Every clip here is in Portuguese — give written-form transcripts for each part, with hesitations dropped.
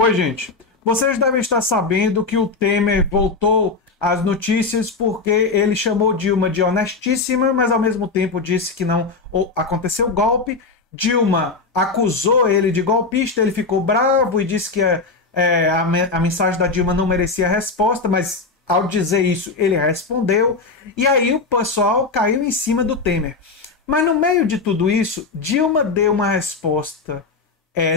Oi, gente. Vocês devem estar sabendo que o Temer voltou às notícias porque ele chamou Dilma de honestíssima, mas ao mesmo tempo disse que não aconteceu golpe. Dilma acusou ele de golpista, ele ficou bravo e disse que a mensagem da Dilma não merecia resposta, mas ao dizer isso ele respondeu. E aí o pessoal caiu em cima do Temer. Mas no meio de tudo isso, Dilma deu uma resposta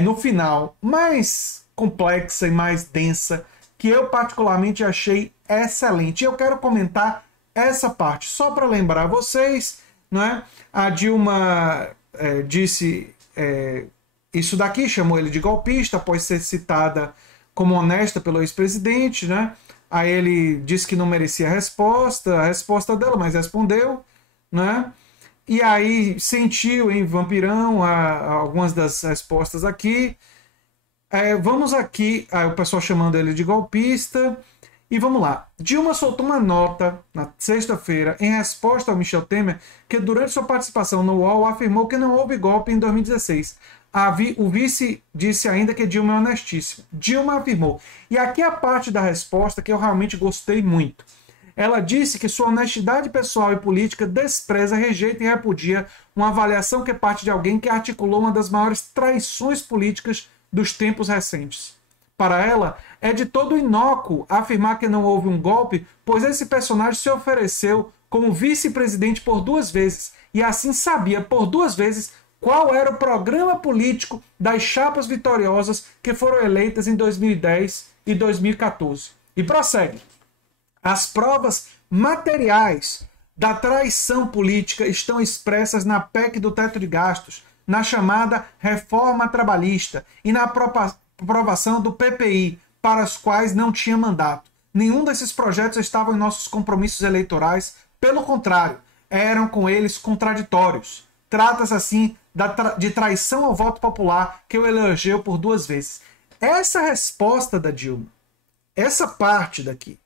no final mais complexa e mais densa, que eu particularmente achei excelente. Eu quero comentar essa parte, só para lembrar vocês, né? A Dilma disse isso daqui, chamou ele de golpista, após ser citada como honesta pelo ex-presidente, né? Aí ele disse que não merecia a resposta dela, mas respondeu, né? E aí sentiu em Vampirão algumas das respostas aqui. Vamos aqui, o pessoal chamando ele de golpista. E vamos lá. Dilma soltou uma nota na sexta-feira em resposta ao Michel Temer, que durante sua participação no UOL afirmou que não houve golpe em 2016. O vice disse ainda que Dilma é honestíssima. Dilma afirmou. E aqui é a parte da resposta que eu realmente gostei muito. Ela disse que sua honestidade pessoal e política despreza, rejeita e repudia uma avaliação que parte de alguém que articulou uma das maiores traições políticas dos tempos recentes. Para ela, é de todo inócuo afirmar que não houve um golpe, pois esse personagem se ofereceu como vice-presidente por 2 vezes e assim sabia por 2 vezes qual era o programa político das chapas vitoriosas que foram eleitas em 2010 e 2014. E prossegue. As provas materiais da traição política estão expressas na PEC do teto de gastos, na chamada reforma trabalhista e na aprovação do PPI, para os quais não tinha mandato. Nenhum desses projetos estavam em nossos compromissos eleitorais, pelo contrário, eram com eles contraditórios. Trata-se assim de traição ao voto popular que o elegeu por 2 vezes. Essa resposta da Dilma, essa parte daqui,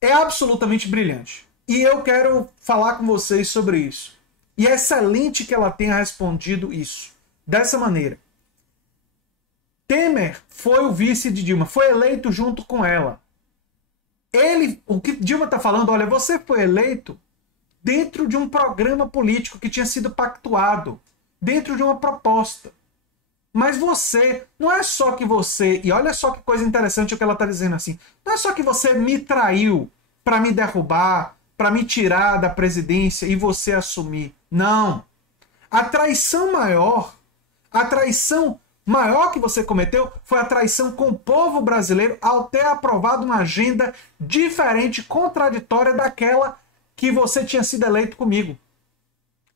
é absolutamente brilhante. E eu quero falar com vocês sobre isso. E é excelente que ela tenha respondido isso. Dessa maneira. Temer foi o vice de Dilma. Foi eleito junto com ela. O que Dilma está falando, olha, você foi eleito dentro de um programa político que tinha sido pactuado. Dentro de uma proposta. Mas você, não é só que você, e olha só que coisa interessante o que ela está dizendo assim, não é só que você me traiu para me derrubar, para me tirar da presidência e você assumir. Não. A traição maior que você cometeu foi a traição com o povo brasileiro ao ter aprovado uma agenda diferente, contraditória daquela que você tinha sido eleito comigo.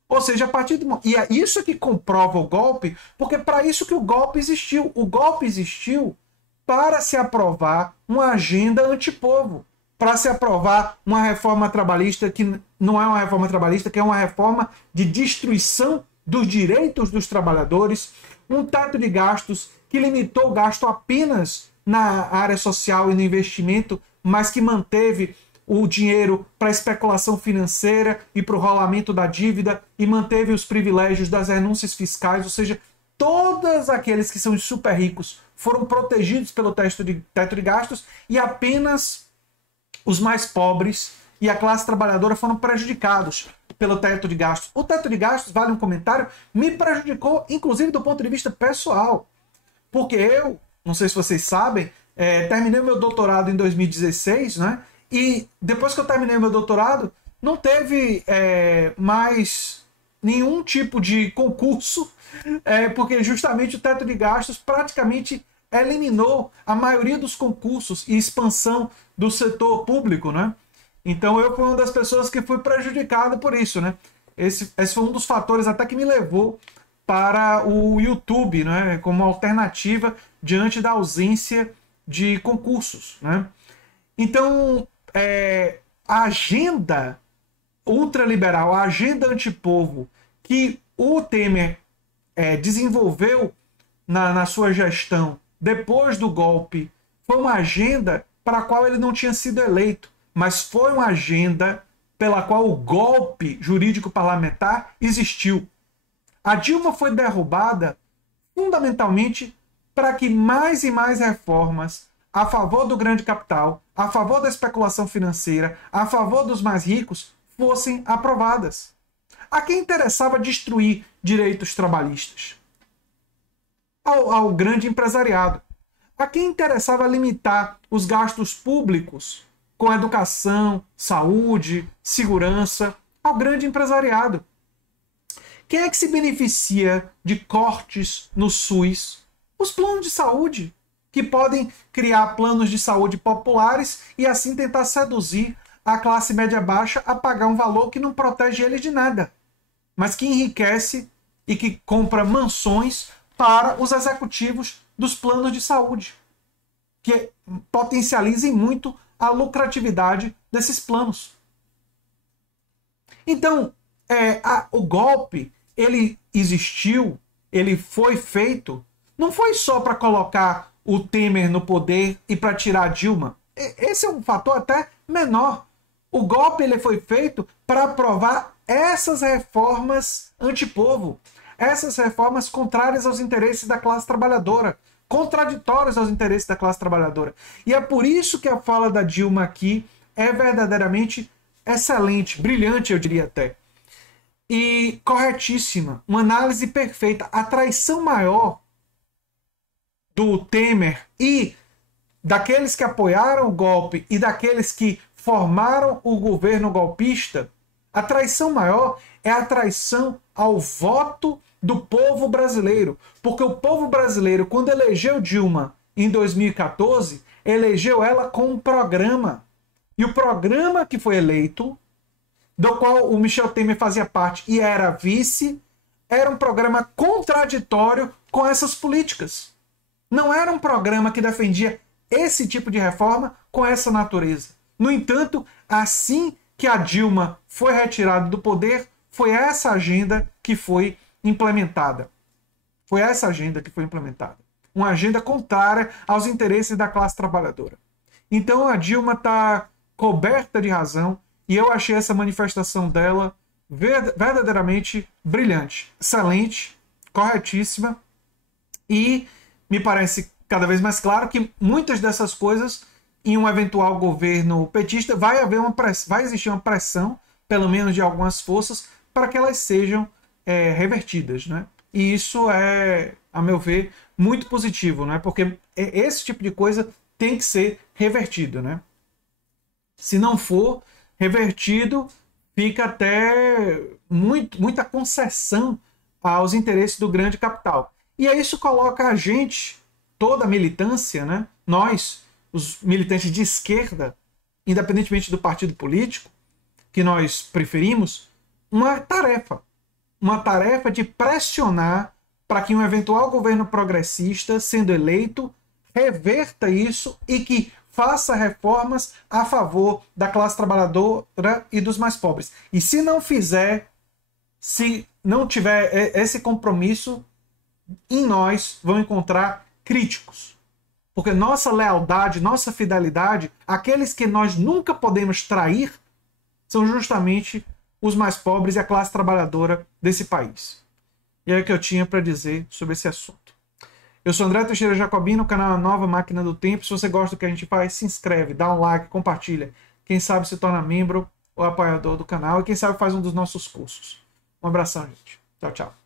Ou seja, a partir do... E é isso que comprova o golpe, porque para isso que o golpe existiu. O golpe existiu para se aprovar uma agenda antipovo, para se aprovar uma reforma trabalhista que não é uma reforma trabalhista, que é uma reforma de destruição dos direitos dos trabalhadores, um teto de gastos que limitou o gasto apenas na área social e no investimento, mas que manteve o dinheiro para especulação financeira e para o rolamento da dívida e manteve os privilégios das renúncias fiscais, ou seja, todos aqueles que são super ricos foram protegidos pelo teto de gastos e apenas os mais pobres e a classe trabalhadora foram prejudicados pelo teto de gastos. O teto de gastos, vale um comentário, me prejudicou, inclusive do ponto de vista pessoal, porque eu, não sei se vocês sabem, terminei meu doutorado em 2016, né? E depois que eu terminei meu doutorado, não teve mais nenhum tipo de concurso, porque justamente o teto de gastos praticamente eliminou a maioria dos concursos e expansão do setor público, né? Então eu fui uma das pessoas que fui prejudicado por isso, né? Esse foi um dos fatores até que me levou para o YouTube, né? Como alternativa diante da ausência de concursos, né? Então, a agenda ultraliberal, a agenda antipovo que o Temer desenvolveu na sua gestão depois do golpe, foi uma agenda para a qual ele não tinha sido eleito, mas foi uma agenda pela qual o golpe jurídico parlamentar existiu. A Dilma foi derrubada fundamentalmente para que mais e mais reformas a favor do grande capital, a favor da especulação financeira, a favor dos mais ricos, fossem aprovadas. A quem interessava destruir direitos trabalhistas? Ao grande empresariado. A quem interessava limitar os gastos públicos com educação, saúde, segurança? Ao grande empresariado. Quem é que se beneficia de cortes no SUS? Os planos de saúde, que podem criar planos de saúde populares e assim tentar seduzir a classe média baixa a pagar um valor que não protege ele de nada, mas que enriquece e que compra mansões para os executivos dos planos de saúde, que potencializem muito a lucratividade desses planos. Então, o golpe, ele existiu, ele foi feito, não foi só para colocar o Temer no poder e para tirar a Dilma. Esse é um fator até menor. O golpe ele foi feito para aprovar essas reformas antipovo, essas reformas contrárias aos interesses da classe trabalhadora, contraditórias aos interesses da classe trabalhadora. E é por isso que a fala da Dilma aqui é verdadeiramente excelente, brilhante, eu diria até. E corretíssima, uma análise perfeita. A traição maior do Temer e daqueles que apoiaram o golpe e daqueles que formaram o governo golpista, a traição maior é a traição ao voto do povo brasileiro. Porque o povo brasileiro, quando elegeu Dilma em 2014, elegeu ela com um programa. E o programa que foi eleito, do qual o Michel Temer fazia parte e era vice, era um programa contraditório com essas políticas. Não era um programa que defendia esse tipo de reforma com essa natureza. No entanto, assim que a Dilma foi retirada do poder, foi essa agenda que foi implementada. Foi essa agenda que foi implementada. Uma agenda contrária aos interesses da classe trabalhadora. Então a Dilma está coberta de razão e eu achei essa manifestação dela verdadeiramente brilhante, excelente, corretíssima e me parece cada vez mais claro que muitas dessas coisas, em um eventual governo petista, vai existir uma pressão, pelo menos de algumas forças, para que elas sejam revertidas, né? E isso é, a meu ver, muito positivo, né? Porque esse tipo de coisa tem que ser revertido, né? Se não for revertido, fica até muita concessão aos interesses do grande capital. E aí isso coloca a gente, toda a militância, né? Nós, os militantes de esquerda, independentemente do partido político que nós preferimos, uma tarefa de pressionar para que um eventual governo progressista, sendo eleito, reverta isso e que faça reformas a favor da classe trabalhadora e dos mais pobres. E se não fizer, se não tiver esse compromisso, em nós vão encontrar críticos. Porque nossa lealdade, nossa fidelidade, aqueles que nós nunca podemos trair, são justamente os mais pobres e a classe trabalhadora desse país. E é o que eu tinha para dizer sobre esse assunto. Eu sou André Teixeira Jacobino, o canal Nova Máquina do Tempo. Se você gosta do que a gente faz, se inscreve, dá um like, compartilha. Quem sabe se torna membro ou apoiador do canal e quem sabe faz um dos nossos cursos. Um abração, gente. Tchau, tchau.